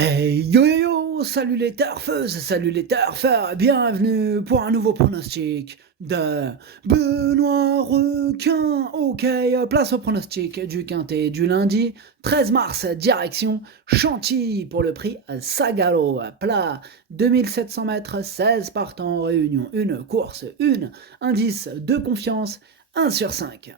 Hey yo yo yo, salut les turfeuses, salut les turfeurs, bienvenue pour un nouveau pronostic de Benoît Requin. Ok, place au pronostic du quintet du lundi 13 mars, direction Chantilly pour le prix Sagalo, plat 2700 mètres, 16 partants, réunion, une course, une indice de confiance, 1 sur 5.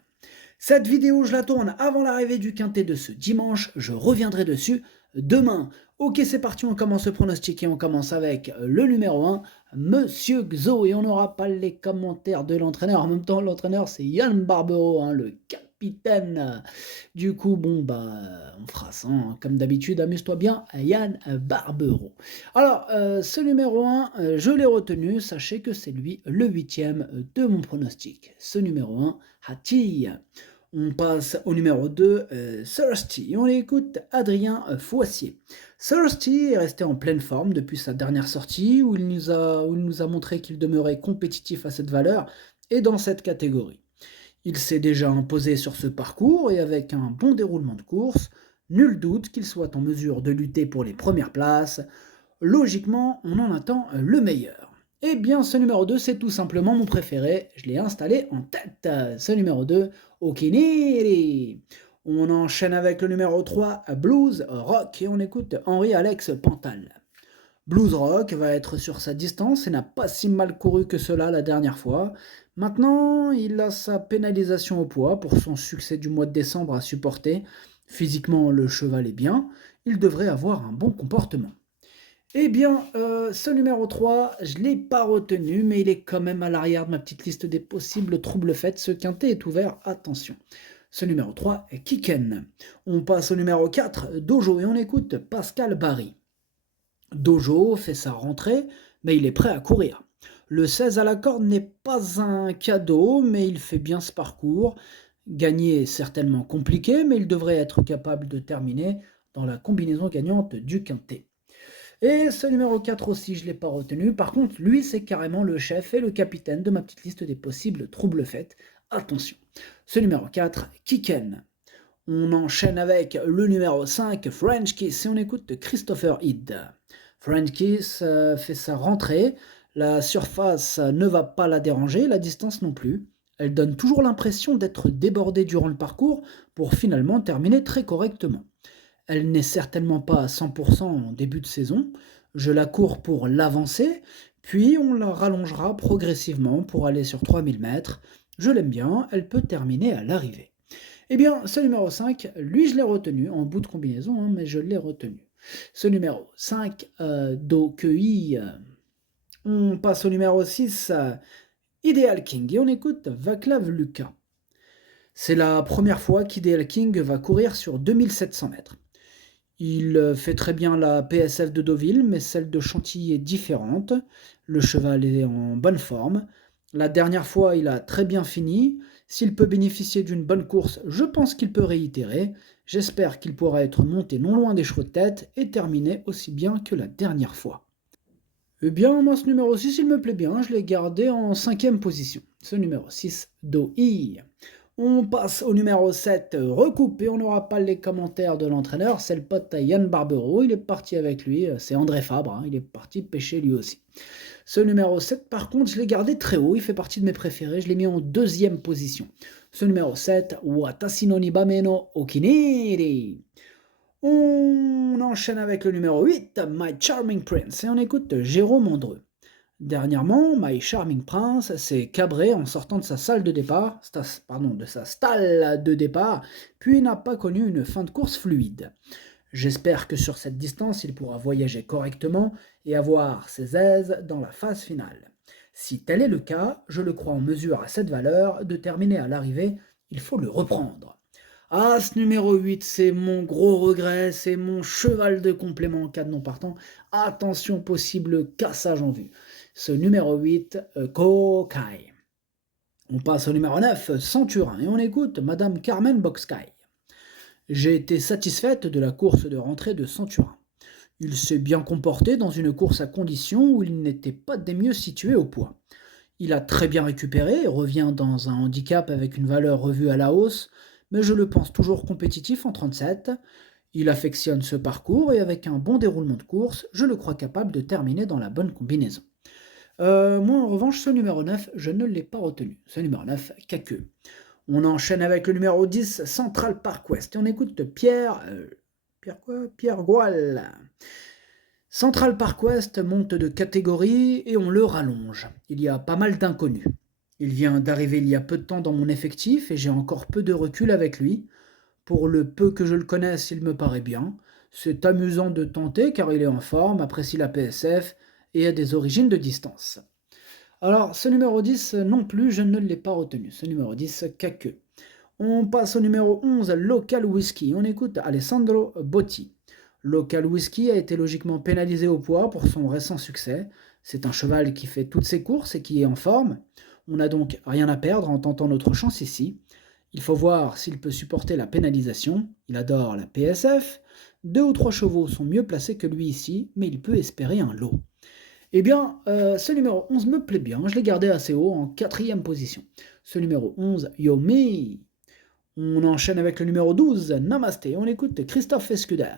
Cette vidéo, je la tourne avant l'arrivée du quintet de ce dimanche, je reviendrai dessus demain. Ok, c'est parti, on commence le pronostic et on commence avec le numéro 1, Monsieur Xo, et on n'aura pas les commentaires de l'entraîneur. En même temps, l'entraîneur, c'est Yann Barbero, hein, le capitaine. Du coup, on fera ça, hein. Comme d'habitude, amuse-toi bien, Yann Barbero. Alors, ce numéro 1, je l'ai retenu, sachez que c'est lui le 8e de mon pronostic. Ce numéro 1, Hati. On passe au numéro 2, Thirsty, et on écoute Adrien Foissier. Thirsty est resté en pleine forme depuis sa dernière sortie, où il nous a montré qu'il demeurait compétitif à cette valeur et dans cette catégorie. Il s'est déjà imposé sur ce parcours et avec un bon déroulement de course, nul doute qu'il soit en mesure de lutter pour les premières places. Logiquement, on en attend le meilleur. Eh bien, ce numéro 2, c'est tout simplement mon préféré. Je l'ai installé en tête. Ce numéro 2, Okiniri. On enchaîne avec le numéro 3, Blues Rock, et on écoute Henri-Alex Pantal. Blues Rock va être sur sa distance et n'a pas si mal couru que cela la dernière fois. Maintenant, il a sa pénalisation au poids pour son succès du mois de décembre à supporter. Physiquement, le cheval est bien. Il devrait avoir un bon comportement. Eh bien, ce numéro 3, je ne l'ai pas retenu, mais il est quand même à l'arrière de ma petite liste des possibles troubles faits. Ce quintet est ouvert, attention. Ce numéro 3 est Kiken. On passe au numéro 4, Dojo, et on écoute Pascal Barry. Dojo fait sa rentrée, mais il est prêt à courir. Le 16 à la corde n'est pas un cadeau, mais il fait bien ce parcours. Gagner est certainement compliqué, mais il devrait être capable de terminer dans la combinaison gagnante du quintet. Et ce numéro 4 aussi, je ne l'ai pas retenu. Par contre, lui, c'est carrément le chef et le capitaine de ma petite liste des possibles troubles faits. Attention. Ce numéro 4, Kiken. On enchaîne avec le numéro 5, French Kiss, et on écoute Christopher Heed. French Kiss fait sa rentrée. La surface ne va pas la déranger, la distance non plus. Elle donne toujours l'impression d'être débordée durant le parcours pour finalement terminer très correctement. Elle n'est certainement pas à 100% en début de saison. Je la cours pour l'avancer, puis on la rallongera progressivement pour aller sur 3000 mètres. Je l'aime bien, elle peut terminer à l'arrivée. Eh bien, ce numéro 5, lui je l'ai retenu, en bout de combinaison, hein, mais je l'ai retenu. Ce numéro 5, Dokei. On passe au numéro 6, Ideal King, et on écoute Vaclav Lucas. C'est la première fois qu'Ideal King va courir sur 2700 mètres. Il fait très bien la PSF de Deauville, mais celle de Chantilly est différente. Le cheval est en bonne forme. La dernière fois, il a très bien fini. S'il peut bénéficier d'une bonne course, je pense qu'il peut réitérer. J'espère qu'il pourra être monté non loin des chevaux de tête et terminer aussi bien que la dernière fois. Eh bien, moi, ce numéro 6, il me plaît bien. Je l'ai gardé en 5e position. Ce numéro 6, Doi. On passe au numéro 7, recoupé, on n'aura pas les commentaires de l'entraîneur, c'est le pote Yann Barbero, il est parti avec lui, c'est André Fabre, hein, il est parti pêcher lui aussi. Ce numéro 7, par contre, je l'ai gardé très haut, il fait partie de mes préférés, je l'ai mis en 2e position. Ce numéro 7, Watashi no Nibame no Okiniri. On enchaîne avec le numéro 8, My Charming Prince, et on écoute Jérôme Andreux. Dernièrement, My Charming Prince s'est cabré en sortant de sa salle de départ, de sa stalle de départ, puis n'a pas connu une fin de course fluide. J'espère que sur cette distance, il pourra voyager correctement et avoir ses aises dans la phase finale. Si tel est le cas, je le crois en mesure à cette valeur de terminer à l'arrivée, il faut le reprendre. Ah, ce numéro 8, c'est mon gros regret, c'est mon cheval de complément en cas de non partant. Attention, possible cassage en vue. Ce numéro 8, Kokai. On passe au numéro 9, Centurin, et on écoute Madame Carmen Boxkai. J'ai été satisfaite de la course de rentrée de Centurin. Il s'est bien comporté dans une course à condition où il n'était pas des mieux situés au poids. Il a très bien récupéré et revient dans un handicap avec une valeur revue à la hausse, mais je le pense toujours compétitif en 37. Il affectionne ce parcours et avec un bon déroulement de course, je le crois capable de terminer dans la bonne combinaison. Moi, en revanche, ce numéro 9, je ne l'ai pas retenu. Ce numéro 9, Caqueux. On enchaîne avec le numéro 10, Central Park West. Et on écoute Pierre... Pierre quoi? Pierre Goual. Central Park West monte de catégorie et on le rallonge. Il y a pas mal d'inconnus. Il vient d'arriver il y a peu de temps dans mon effectif et j'ai encore peu de recul avec lui. Pour le peu que je le connaisse, il me paraît bien. C'est amusant de tenter car il est en forme, apprécie la PSF et a des origines de distance. Alors, ce numéro 10 non plus, je ne l'ai pas retenu. Ce numéro 10, Caqueux. On passe au numéro 11, Local Whisky. On écoute Alessandro Botti. Local Whisky a été logiquement pénalisé au poids pour son récent succès. C'est un cheval qui fait toutes ses courses et qui est en forme. On n'a donc rien à perdre en tentant notre chance ici. Il faut voir s'il peut supporter la pénalisation. Il adore la PSF. 2 ou 3 chevaux sont mieux placés que lui ici, mais il peut espérer un lot. Eh bien, ce numéro 11 me plaît bien. Je l'ai gardé assez haut, en 4e position. Ce numéro 11, Yomi. On enchaîne avec le numéro 12, Namasté. On écoute Christophe Escuder.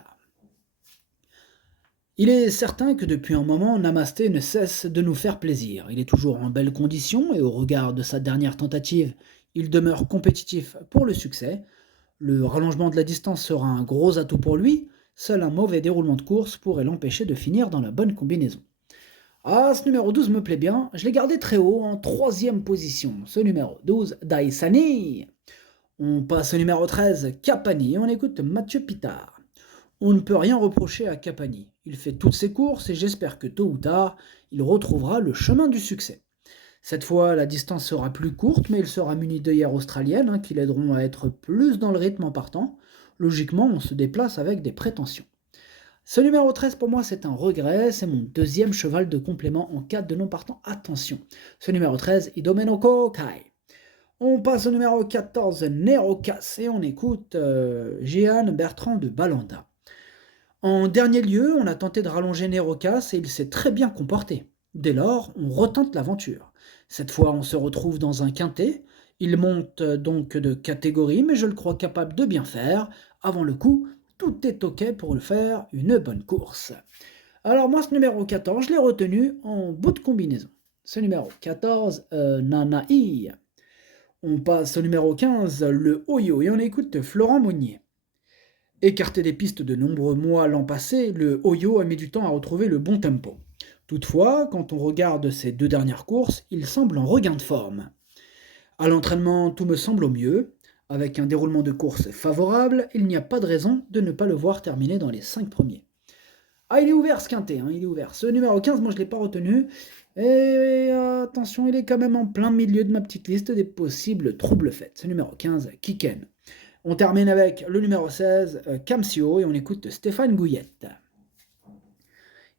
Il est certain que depuis un moment, Namasté ne cesse de nous faire plaisir. Il est toujours en belle condition et au regard de sa dernière tentative, il demeure compétitif pour le succès. Le rallongement de la distance sera un gros atout pour lui. Seul un mauvais déroulement de course pourrait l'empêcher de finir dans la bonne combinaison. Ah, ce numéro 12 me plaît bien. Je l'ai gardé très haut, en 3e position. Ce numéro 12, Daisani. On passe au numéro 13, Capani, et on écoute Mathieu Pitard. On ne peut rien reprocher à Capani. Il fait toutes ses courses et j'espère que tôt ou tard, il retrouvera le chemin du succès. Cette fois, la distance sera plus courte, mais il sera muni d'œillères australiennes qui l'aideront à être plus dans le rythme en partant. Logiquement, on se déplace avec des prétentions. Ce numéro 13, pour moi, c'est un regret. C'est mon 2e cheval de complément en cas de non-partant. Attention. Ce numéro 13, Idomenoco Kai. On passe au numéro 14, Nerocas, et on écoute Jehan Bertrand de Balanda. En dernier lieu, on a tenté de rallonger Nerocas et il s'est très bien comporté. Dès lors, on retente l'aventure. Cette fois, on se retrouve dans un quintet. Il monte donc de catégorie, mais je le crois capable de bien faire. Avant le coup, tout est ok pour le faire une bonne course. Alors moi, ce numéro 14, je l'ai retenu en bout de combinaison. Ce numéro 14, Nanaï. On passe au numéro 15, le Oyo, et on écoute Florent Monnier. Écarté des pistes de nombreux mois l'an passé, le Oyo a mis du temps à retrouver le bon tempo. Toutefois, quand on regarde ses 2 dernières courses, il semble en regain de forme. À l'entraînement, tout me semble au mieux. Avec un déroulement de course favorable, il n'y a pas de raison de ne pas le voir terminer dans les 5 premiers. Ah, il est ouvert ce quintet, il est ouvert. Ce numéro 15, moi je ne l'ai pas retenu. Et attention, il est quand même en plein milieu de ma petite liste des possibles troubles faits. Ce numéro 15, Kiken. On termine avec le numéro 16, Camsio, et on écoute Stéphane Gouillette.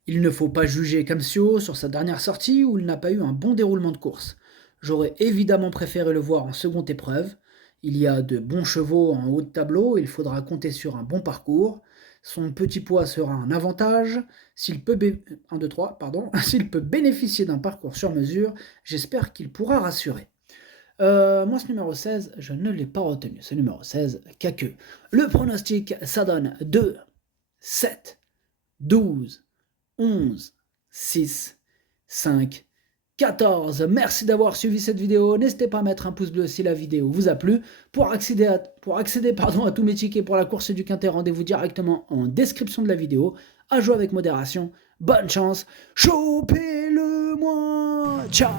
Il ne faut pas juger Camsio sur sa dernière sortie où il n'a pas eu un bon déroulement de course. J'aurais évidemment préféré le voir en seconde épreuve. Il y a de bons chevaux en haut de tableau, il faudra compter sur un bon parcours. Son petit poids sera un avantage. S'il peut bénéficier d'un parcours sur mesure, j'espère qu'il pourra rassurer. Moi, ce numéro 16, je ne l'ai pas retenu. Ce numéro 16, Caqueux. Le pronostic, ça donne 2, 7, 12, 11, 6, 5, 14. Merci d'avoir suivi cette vidéo. N'hésitez pas à mettre un pouce bleu si la vidéo vous a plu. Pour accéder à tous mes tickets pour la course du Quintet, rendez-vous directement en description de la vidéo. À jouer avec modération. Bonne chance. Chopez-le-moi. Ciao.